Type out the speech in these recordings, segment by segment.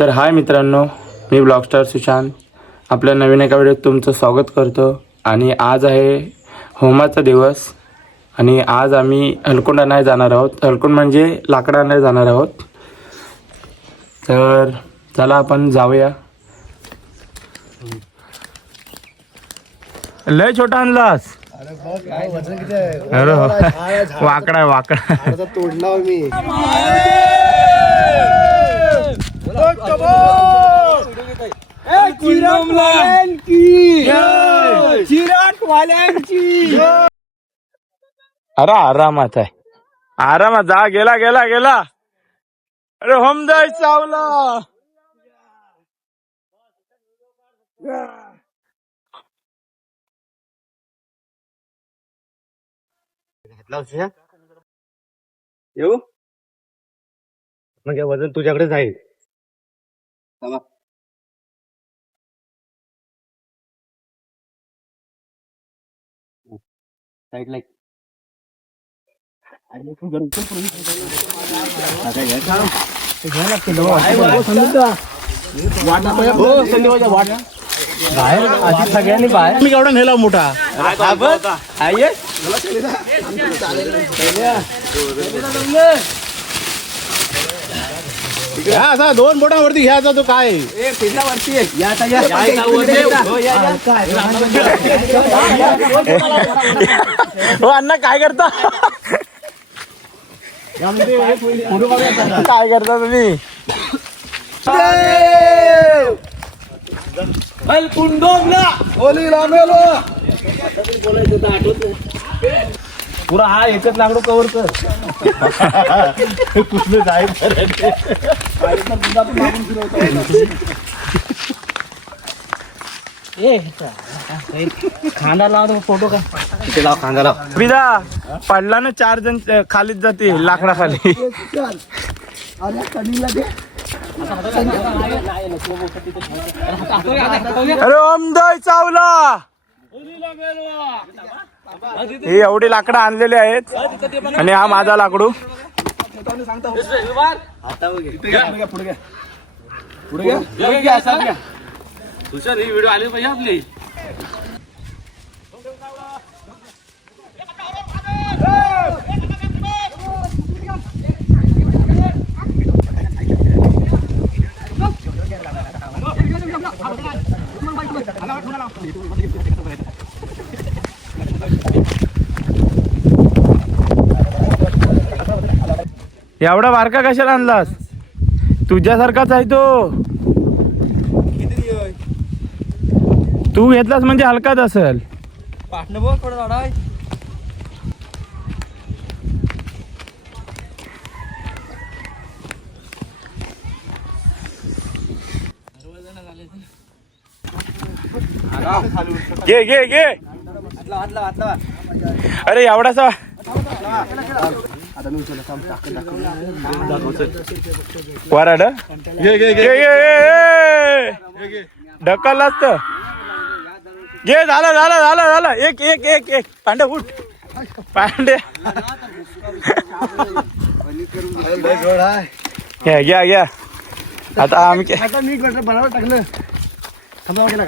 तर हाय मित्रांनो, मी ब्लॉगस्टार सुशांत आपल्या नवीन एका व्हिडिओत तुमचं स्वागत करतो. आणि आज आहे होमाचा दिवस आणि आज आम्ही हलकुंड आणायला जाणार आहोत. हलकुंड म्हणजे लाकडं आणायला जाणार आहोत. तर चला आपण जाऊया. लय छोटा आणलास. वजन किती आहे? अरे वाकडा आहे वाकडा. तोडला मी. अरे आरामात आहे, आरामात जा. गेला गेला गेला. अरे होम जाय चावला. येऊ म्हणजे वजन तुझ्याकडे जाईल. साईडला सगळ्यांनी बाहेर मी केवढा नेला मोठा. असा 2 बोटावरती घ्यायचा तो काय हो अण्णा काय करता, काय करता तुम्ही. पुरा हा एकच लाकडो कव्हर कर. कुठलं खांदा लाव फोटो का तिथे लाव. खांदा लाव विदा पडला ना 4 जण खालीच जाते लाकडा खाली. अरे ओमदाय चावला. हे एवढे लाकडं आणलेले आहेत आणि हा माझा लाकडू. व्हिडिओ आली पाहिजे आपली. एवढा बारका कशाला आणलास? तुझ्यासारखाच आहे तो. तू घेतलास म्हणजे हलकाच असेल. घे घे घे. अरे एवढासा वराड ढकल असत. घे. झालं झालं झालं झालं. एक एक एक एक पांडे उठ. पांडे घ्या घ्या घ्या. आता आम्ही बरोबर टाकलं.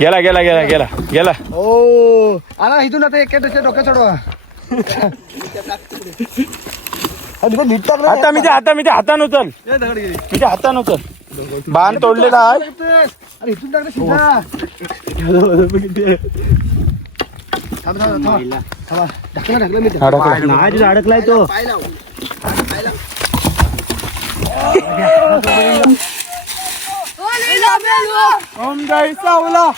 गेला गेला गेला गेला गेला. ओ आला इथून आता एक डोक्या चढवा. आता मी ते हातानं उचल. मी ते हातानं उचल. बाण तोडलेला आहे. अरे इथून टाकलं शिजा. ढकला मी अडकलाय तो. ओम जय सावला.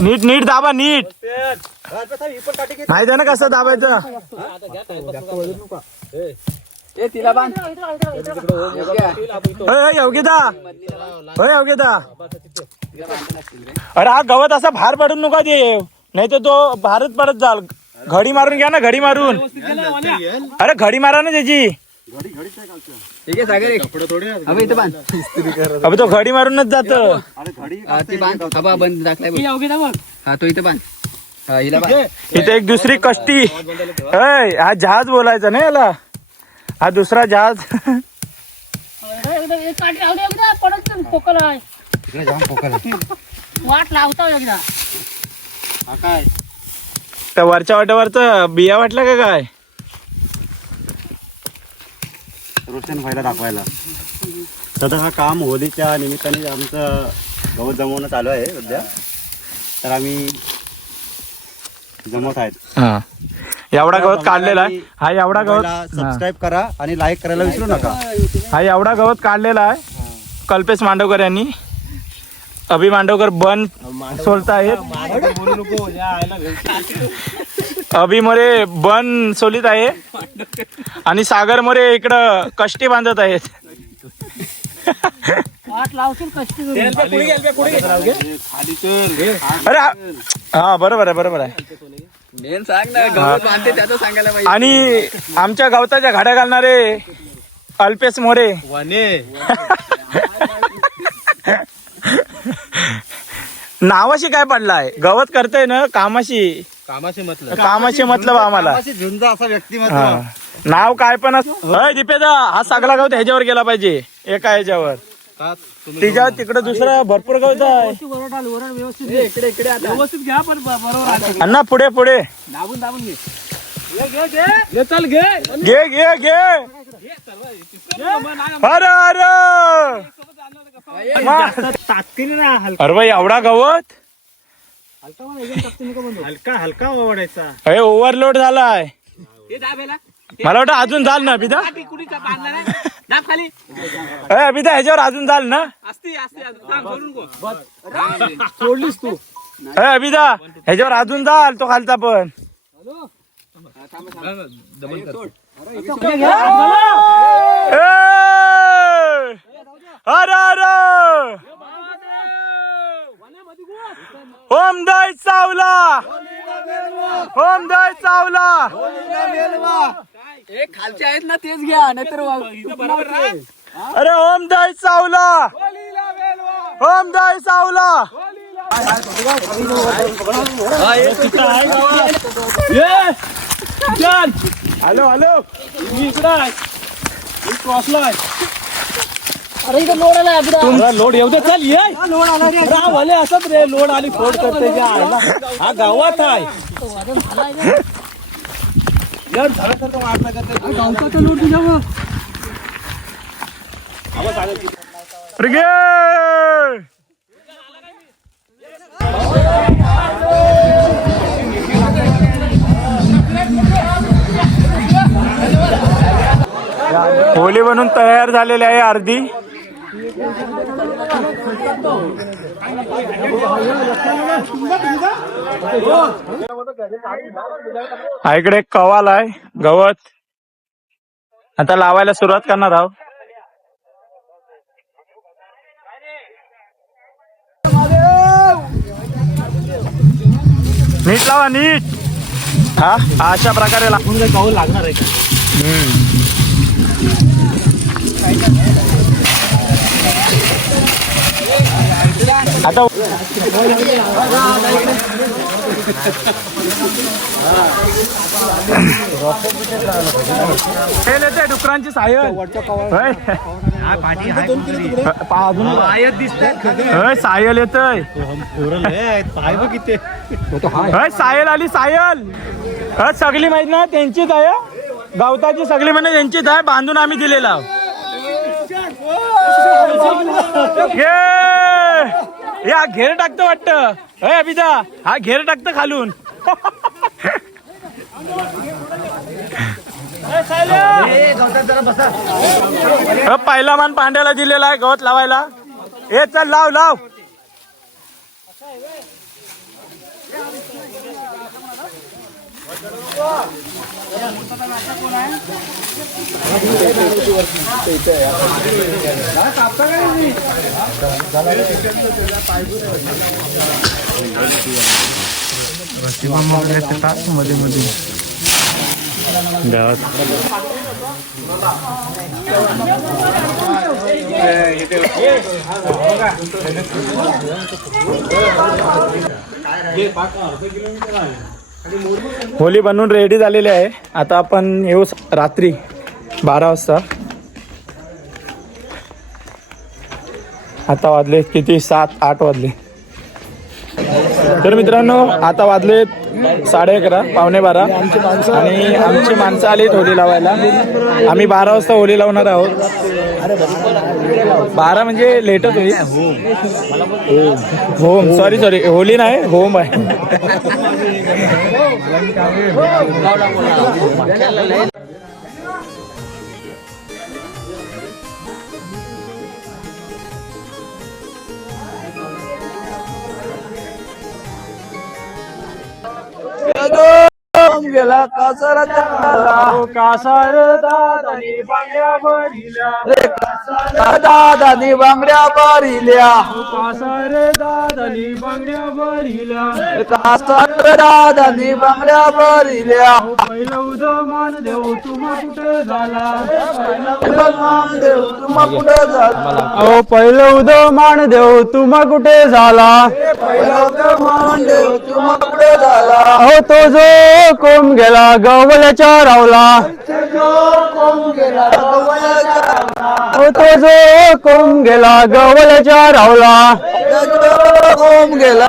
नीट नीट दाबा नीट. माहिती आहे ना कसं दाबायचं. योग्यता योग्यता. अरे हा गवत असा बाहेर पडून नका दे, नाही तर तो भारत पडत जाल. घडी मारून घ्या ना, घडी मारून. अरे घडी मारा ना त्याची. अबे तो घडी मारूनच जात. इथे एक दुसरी कष्टी. हा जहाज बोलायचा ना याला. हा दुसरा जहाज. वाट लावतो एकदा. त्या वरच्या वाट्यावरच बिया वाटला का काय? रोशन व्हायला दाखवायला. तर हा काम होलीच्या निमित्ताने आमचं गवत जमवणं चालू आहे सध्या. तर आम्ही जमवत आहेत. हा एवढा गवत काढलेला आहे. हा एवढा गवत सबस्क्राईब करा आणि लाईक करायला विसरू नका. हा एवढा गवत काढलेला आहे कल्पेश मांडवकर यांनी. अभि मांडवकर बन सोलता आहेत. अभि मोरे बन सोलित आहे आणि सागर मोरे इकडं कष्टी बांधत आहेत. वाट लावशील कष्टी करून. अरे हा बरोबर आहे, बरोबर आहे. आणि आमच्या गवताच्या घाड्या घालणारे अल्पेश मोरे. नावाशी काय पडलाय? गवत करतय ना कामाशी. कामाशी मतलब आम्हाला. झुंज असा व्यक्तिमत्व. हा. नाव काय पण दीपेदा हा सगळा गवत ह्याच्यावर गेला पाहिजे. एका ह्याच्यावर. तिच्या तिकडे दुसरा भरपूर गवत आहे. वरड व्यवस्थित घ्या पण बरोबर. अण्णा पुढे पुढे दाबून दाबून घे. घे चल घे. घे घे घे. अरे अरे अरे भाई एवढा गवत. हलका हलका ओढायचा. अरे ओव्हरलोड झालाय. मला वाटतं अजून झाल ना अभिदा. अभिदा ह्याच्यावर अजून झाल ना. सोडलीस तू. अभिदा ह्याच्यावर अजून झाल तो खालचा पण. अरे अरे ओम दय चावला. ओम दय चावला. खालचे आहेत ना तेच घ्या नाहीतर अरे ओम दय चावला. ओम दय चावला. हॅलो हॅलो अरे इथं लोड आला. लोड येऊ दे. चल ये. लोड असत रे. लोड आली फोड करते. हा गावात आहे. गावचा लोड तुझ्या. होली बनून तयार झालेली आहे अर्धी. हा इकडे एक कवाल आहे गवत. आता लावायला सुरुवात करणार आहोत. नीट लावा नीट. हा अशा प्रकारे लागणार आहे का? आता येते डुकरांची सायल. सायल येतय. सायल आली सायल. सगळी माहित ना त्यांचीच आहे. गवताची सगळी म्हणजे त्यांचीच आहे. बांधून आम्ही दिलेला. या घेर टाकतो वाटतं. अभिदा हा घेर टाकतं खालून. पहिला मान पांड्याला दिलेला आहे गवत लावायला. ए चल लाव लाव. मध्ये मध्ये गावात होली बनवून रेडी झालेली आहे. आता आपण येऊ रात्री 12 वाजता. आता वाजले किती 7-8 वाजले. तर मित्रांनो आता वाजले 11:30 12:15 आणि आमची माणसं आलीत होली लावायला. आम्ही 12 वाजता होली लावणार आहोत. 12 म्हणजे लेटच होईल. होम सॉरी होली नाही होम आहे. गेला कासार दादानी बांगड्या भरिल्या दादानी बांगड्या भरिल्या कासार दादानी बांगड्या भरिल्या कासार दादानी बांगड्या भरिल्या पहिलं उदमान देव तुम्हा कुठे झाला मान देव तुम्हा कुठे झाला अहो पहिलं उदमान देव तुम्हा कुठे झाला पहिलं उदमान देव तुम्हा कुठे झाला अहो तो जो कोम गेला गवल्याच्या रावला अहो तो जो कोम गेला गवल्याच्या रावला गेला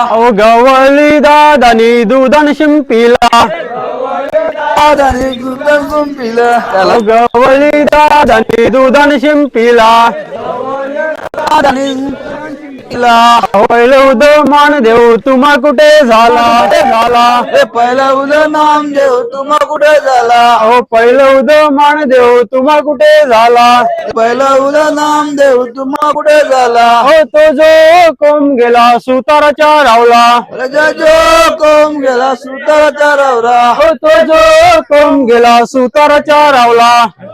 अहो गवळी दादानी दुधान शिंपीला दादानी दुधान शिंपीला अहो गवळी दादानी दुधान शिंपीला पहिलं उदमान देव तुम्हा कुठे झाला पहिला उदय नाम देव तुम्हा कुठे झाला अहो पहिलं उदमान देव तुम्हा कुठे झाला पहिला उदय नाम देव तुम्हा कुठे झाला अहो तो जो कोम गेला सुताराच्या रावला रजा जो कोम गेला सुताराच्या रावला अहो तो जो कोम गेला सुताराच्या रावला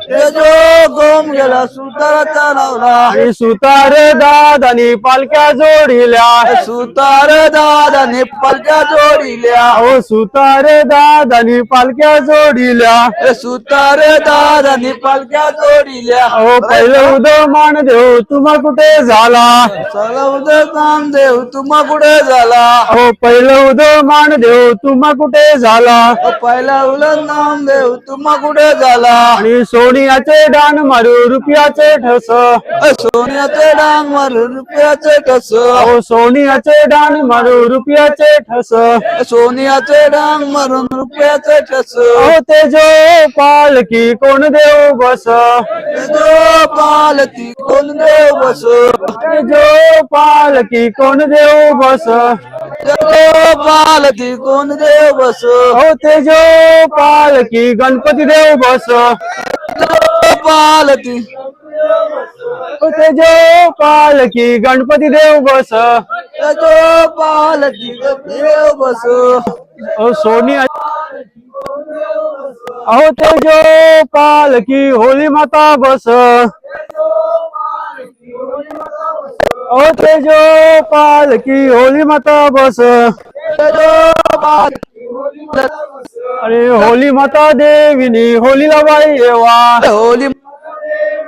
जो कोम गेला सुताराच्या रावला आणि सुतार दादानी पालक्या जोडिल्या सुतार दादाने पालक्या जोडिल्या अहो सुतार दादानी पालक्या जोडिल्या सुतार दादाने पालक्या जोडिल्या अहो पहिलं उदमान देव तुम्हा कुठे झाला चला उदय नाम देव तुम्हा कुठे झाला अहो पहिलं उदमान देव तुम्हा कुठे झाला पहिला उदय नाम देव तुम्हा कुठे झाला आणि सोनियाचे डान मारू रुपयाचे ठस सोन्याचे डांग मारून रुपयाचे ठस अहो सोनियाचे डान मारू रुपयाचे ठस सोन्याचे डांग मारून रुपयाचे ठस अहो ते जो पालकी कोण देव बस जो पालती कोण देव बस ते जो पालकी कोण देव बस जो पालती कोण देव बस अहो ते जो पालकी गणपती देव बस जो पालती ते जो पालकी गणपती देव बस जो पालती देव बस अहो सोनिया अहो ते जो पालकी होली माता बस अहो ते जो पालकी होली माता बस अरे होली माता देवीनी होली लावाई येवा होली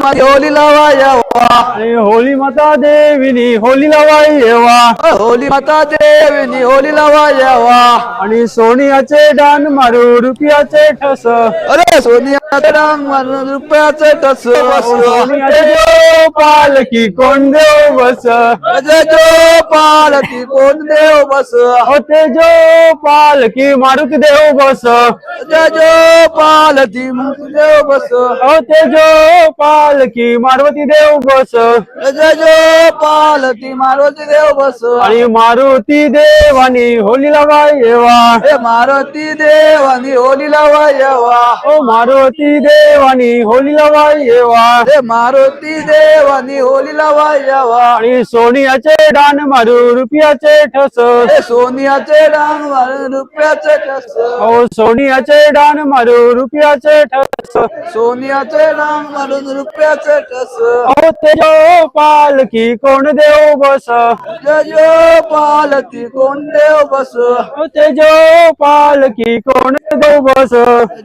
होली लावा यावा अरे होली माता देवीनी होली लावाई येवा होली माता देवीनी होली लावा यावा आणि सोनियाचे डान मारू रुपयाचे ठस अरे सोनियाचे डांग मारून रुपयाचे ठस सोनियाचे जो पालकी कोण देव बस जो पालती कोण देव बस अहो ते जो पालकी मारुती देव बस जो पालती देव बस अहो ते जो पालकी मारुती देव बस जो पालती मारुती देव बस आणि मारुती देवानी होली लावाई येवा हे मारुती देवानी होली लावा यावा ओ मारुती देवानी होली लावाई येवा हे मारुती देवानी होली लावा यावा आणि सोनियाचे डान मारू रुपयाचे ठस हे सोनियाचे डांग मारून रुपयाचे ठस ओ सोनियाचे डान मारू रुपयाचे ठस सोनियाचे डांग मारून रुपयाचं टस अहो तेजो पालकी कोण देव बस जजो पालती कोण देव बस अहो तेजो पालकी कोण देव बस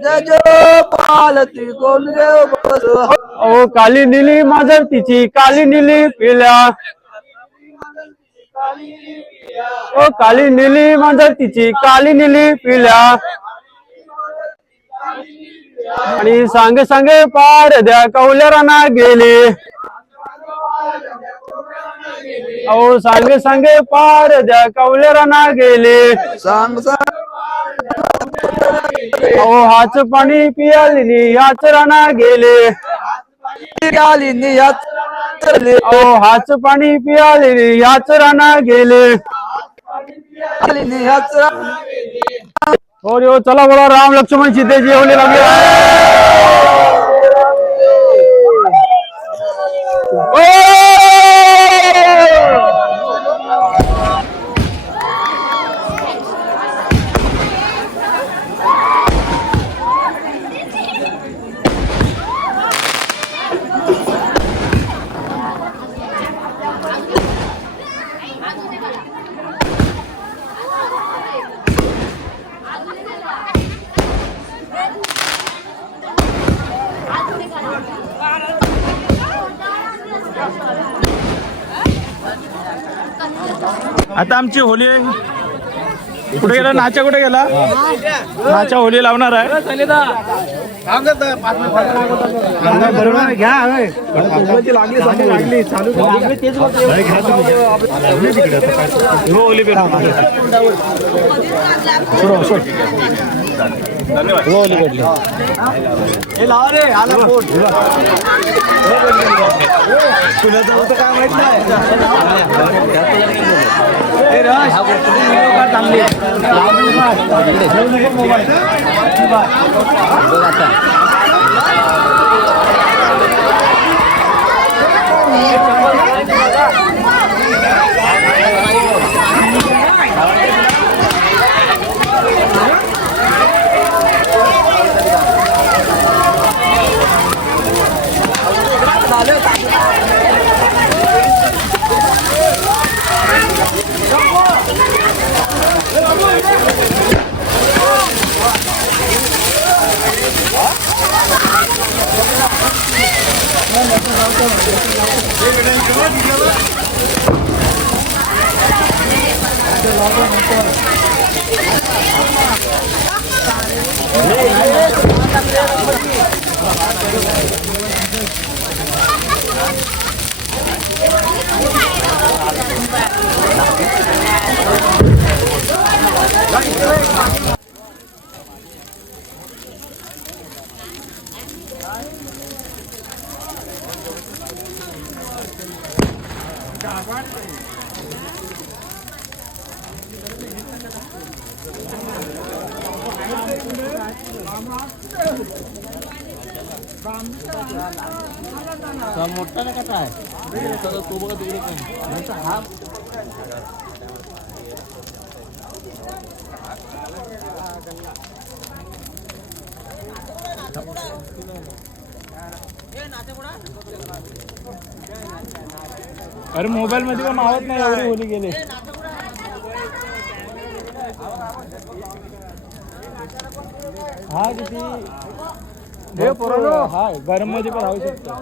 जजो पालती कोण देव बस अहो काली निली माझर तिची काली निली पिल्या ओ काली निली माझर तिची काली निली पिल्या आणि सांगे सांगे पार द्या कौल्यारांना गेले अहो सांगे सांगे पार द्या कौल्यारांना गेले सांग अहो हाच पाणी पियाली याच राना गेले आली नियात चले अहो हाच पाणी पियाली याच राना गेले आली नियात हो रे हो, चला बोला राम लक्ष्मण सीतेजी होले लागले आता आमची होली कुठे गेला नाचा कुठे गेला नाचा होली लावणार आहे बरोबर घ्या लागली चालू काय माहित नाही अरे मोबाईल मध्ये पण आवत नाही एवढी होली गेले हा किती हा गरम मध्ये पण राहू शकतो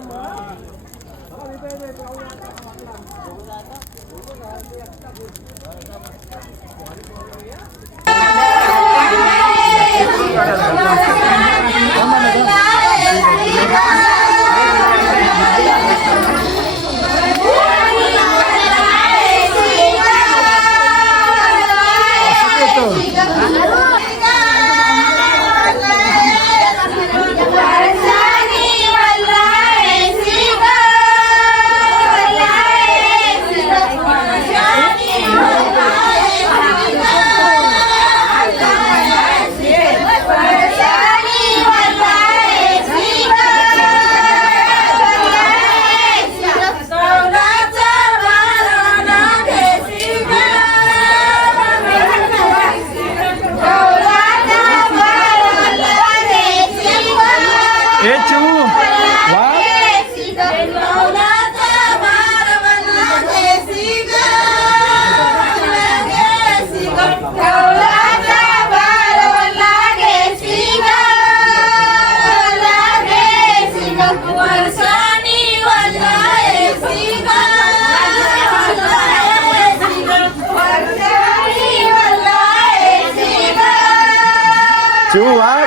शिव वाघ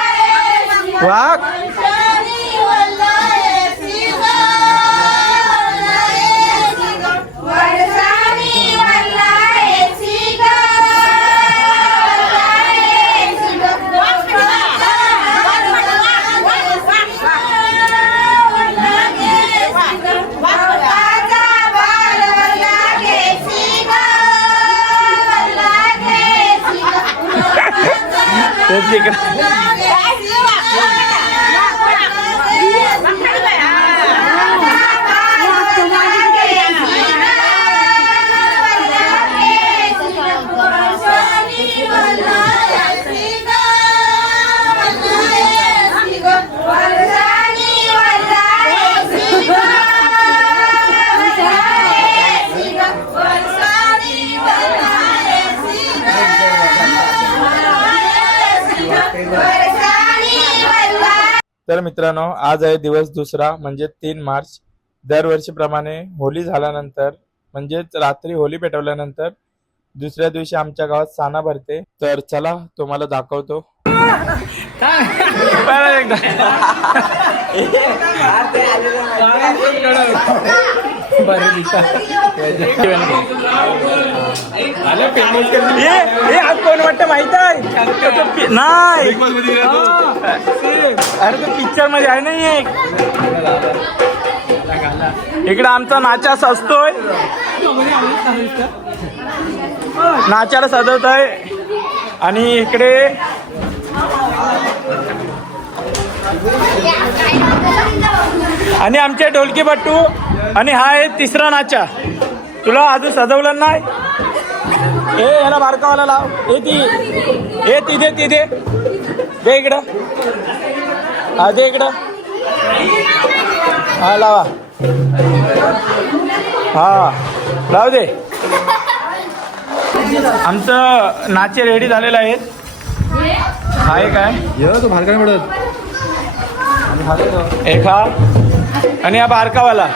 वाघ तर मित्रांनो, आज आहे दिवस दुसरा म्हणजे 3 मार्च. दरवर्षीप्रमाणे होली झाल्यानंतर म्हणजेच रात्री होली पेटवल्यानंतर दुसऱ्या दिवशी आमच्या गावात साना भरते. तर चला तुम्हाला दाखवतो. आज कोण वाटतं माहित आहे नाही? अरे तो पिक्चर मध्ये आहे नाही एक. इकडे आमचा नाचास असतोय, नाचाला सजवत आहे. आणि इकडे आणि आमचे ढोलकी बट्टू. आणि हा आहे तिसरा नाचा. तुला अजून सजवलं नाही? याला बारकावाला लाव. तिथे दे इकडं. हा दे इकडं. हा लावा. हा लाव दे. आमचं नाचे रेडी झालेलं आहे. आहे काय तो भार मिळत एक हा आणि हा बारकावाला.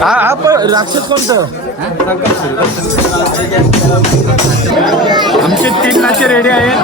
हा पण राक्षस कोणतं? आमचे 3 नाचे रेडी आहेत.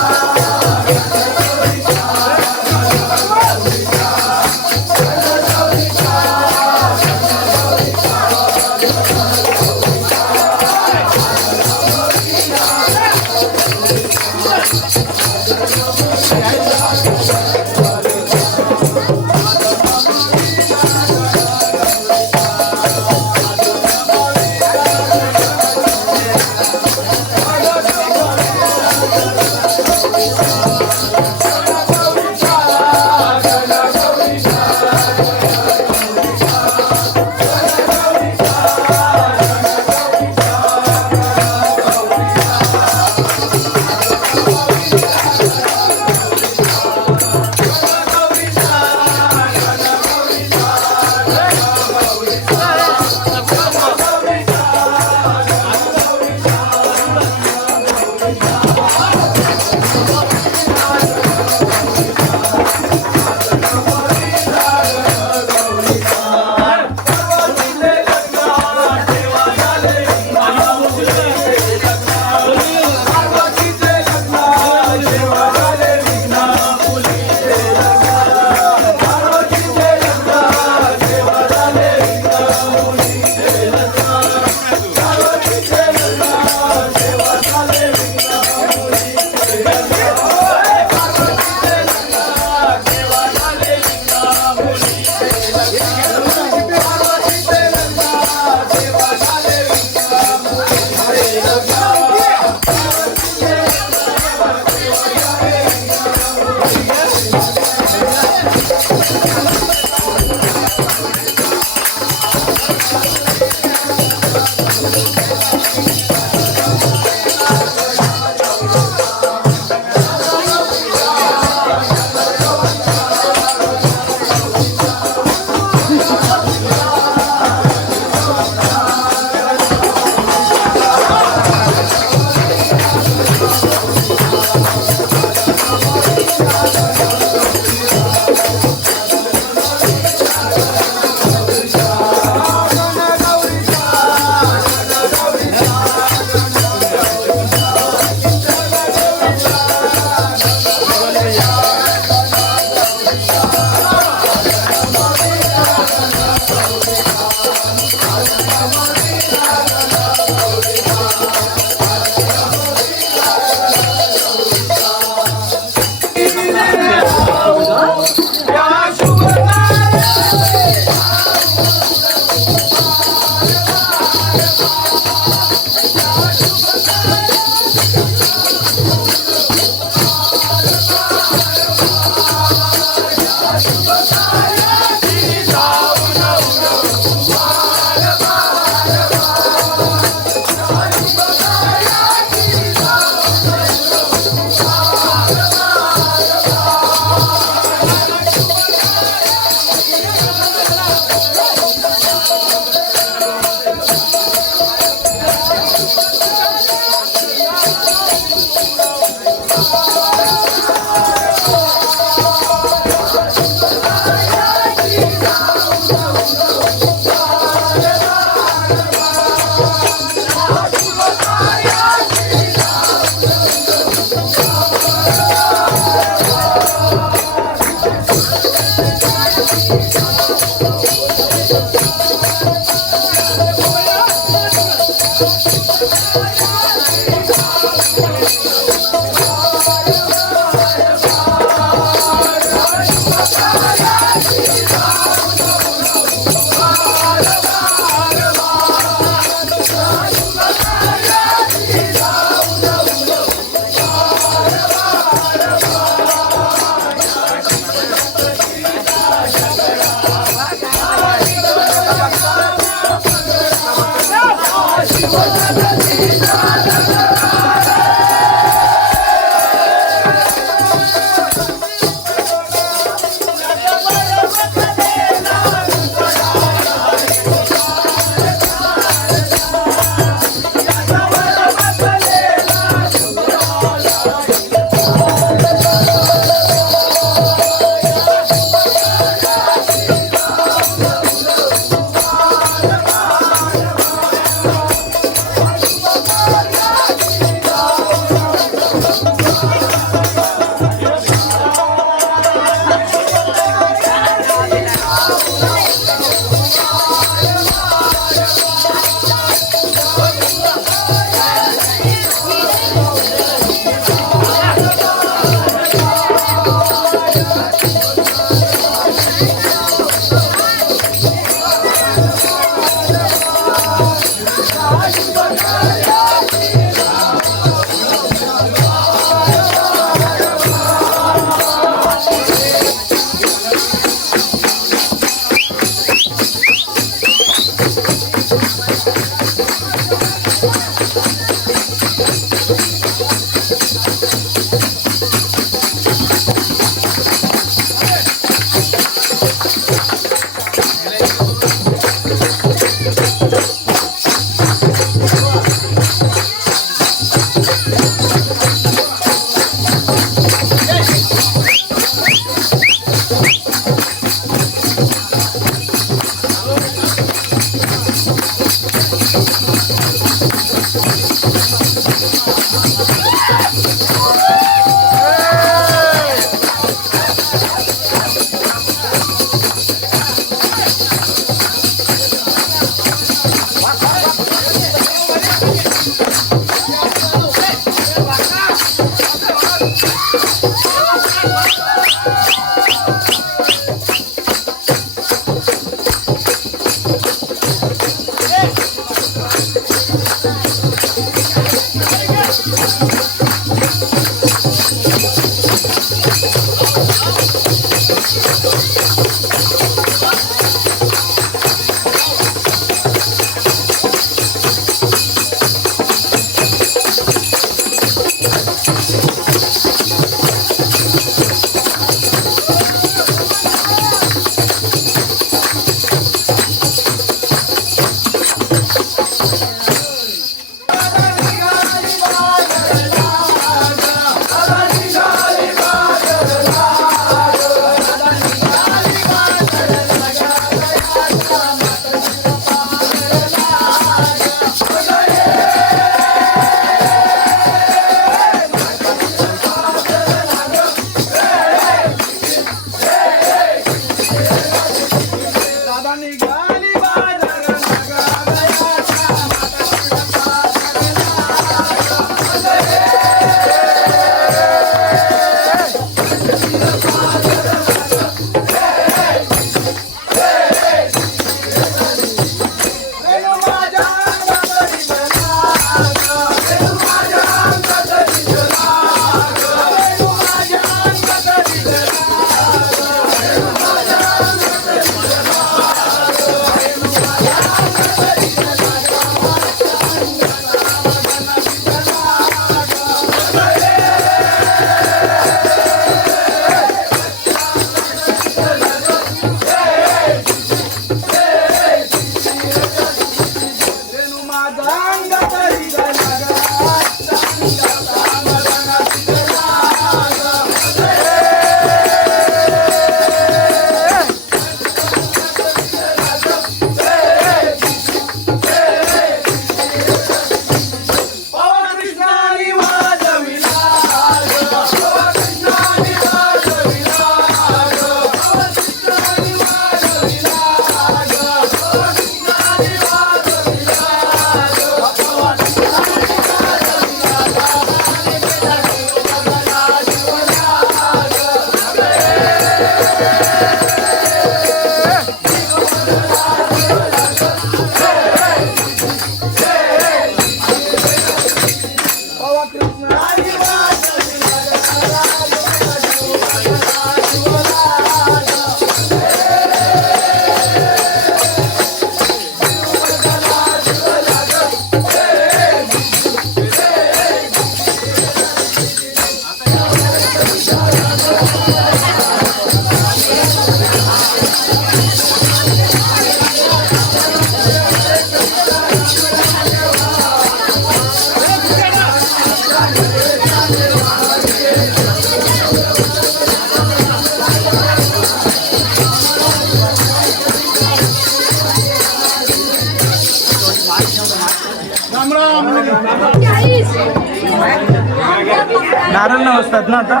नारळ नवसतात ना आता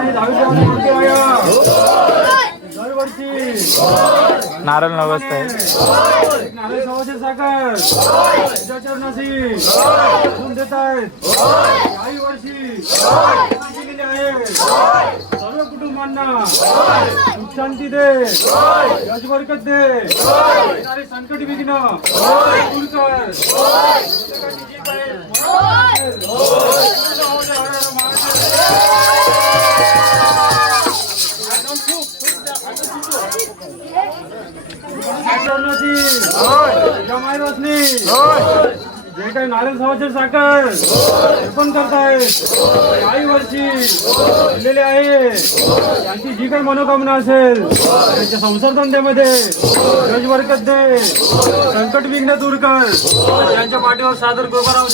नारळ नवस्त आहे सर्व कुटुंबांना सुख शांती दे, यश बरकत दे, येणारे संकट विघ्न दूर कर. जे काही नारायण समाजचे साखर अर्पण करतायत काही वर्षी दिलेले आहे त्यांची जी काही मनोकामना असेल त्यांच्या संसार धंद्यामध्ये यश बरकत दे, संकट विघ्न दूर कर. त्यांच्या पाठीवर सादर गोपाराव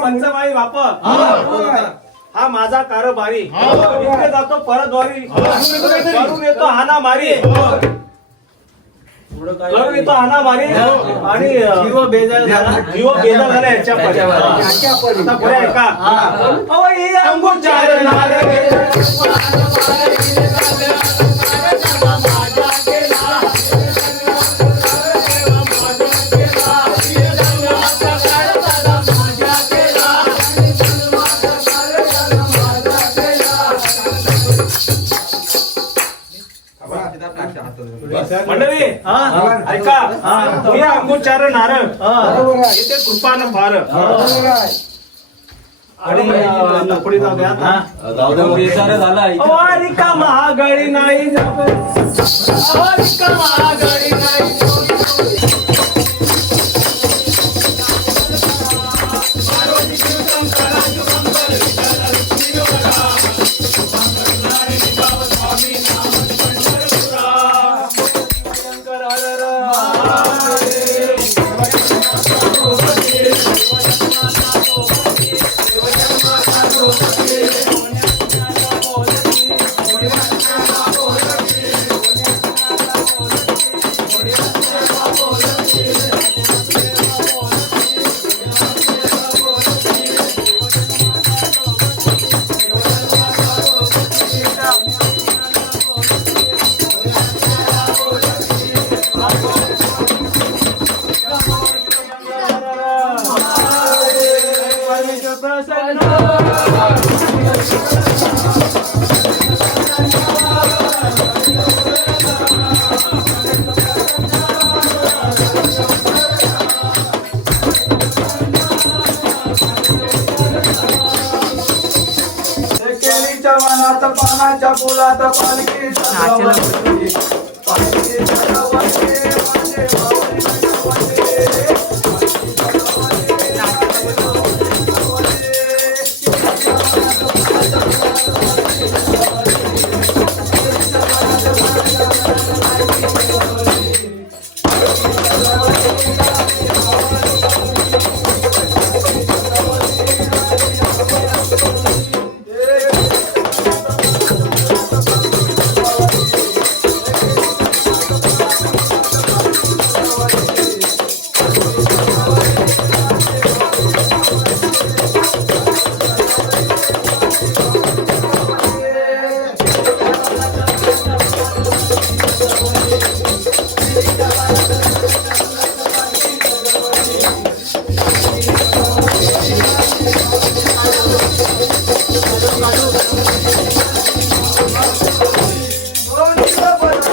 पंचमाई वापर हा माझा कारभारी इकडे जातो परद्वारी करून येतो हाना मारी करून येतो हाना मारी आणि जीव बेजार झाला याच्या पुढे ऐका अंगुचार मंडळी ऐका हे अंगूर चार नारळ येते कृपानं फार आणि पुढे जाऊया का महागाई नाही का महागाई नाही केळीच्या वनात पानाच्या फुलात पालखी सजवली. पालखी सजवली, माझे माऊली सजवली.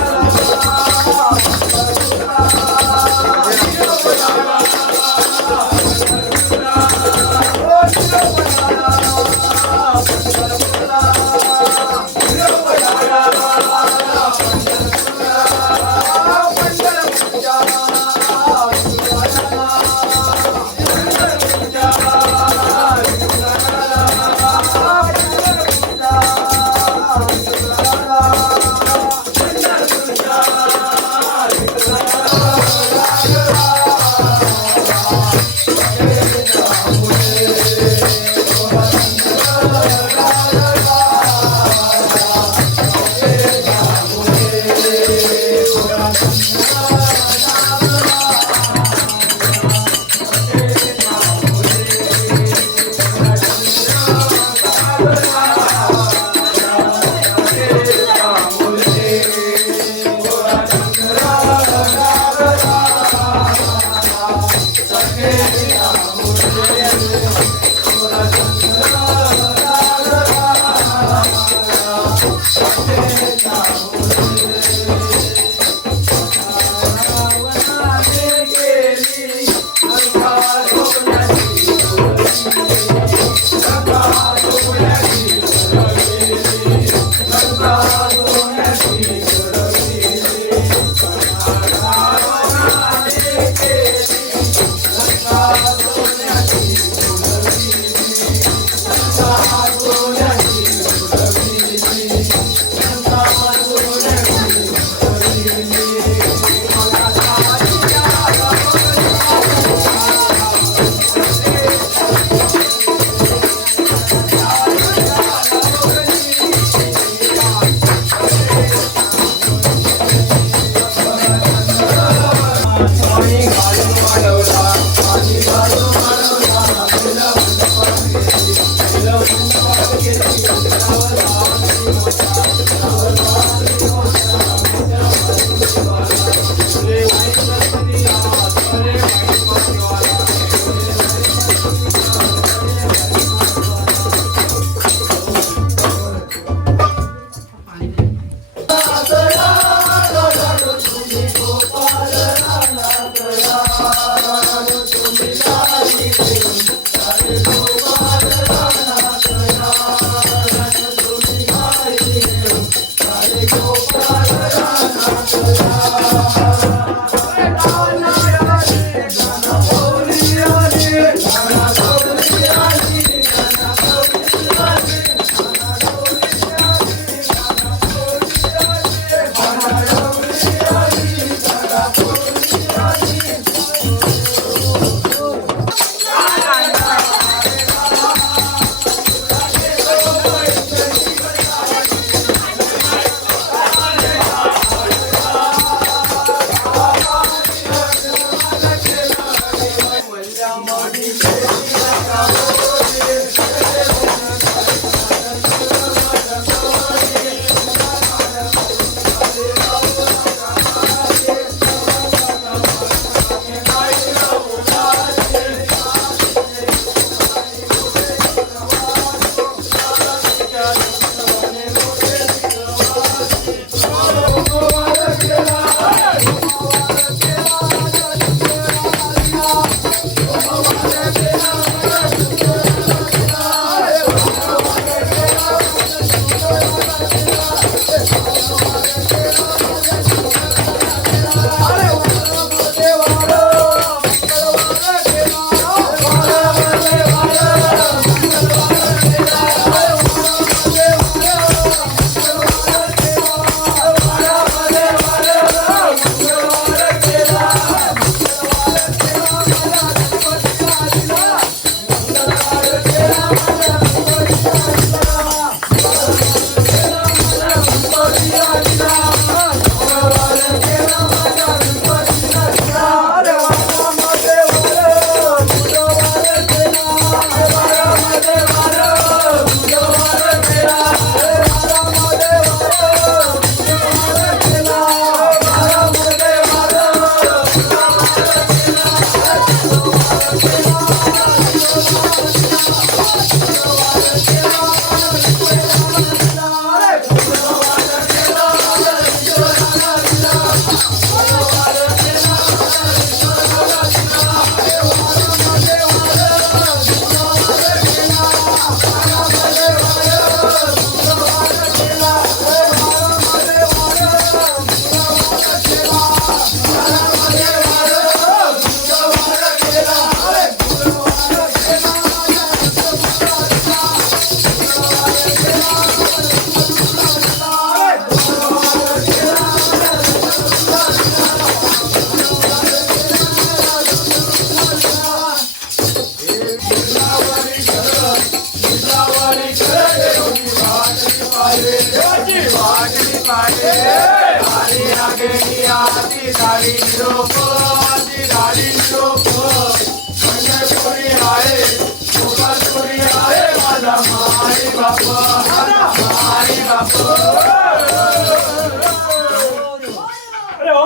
अरे हो.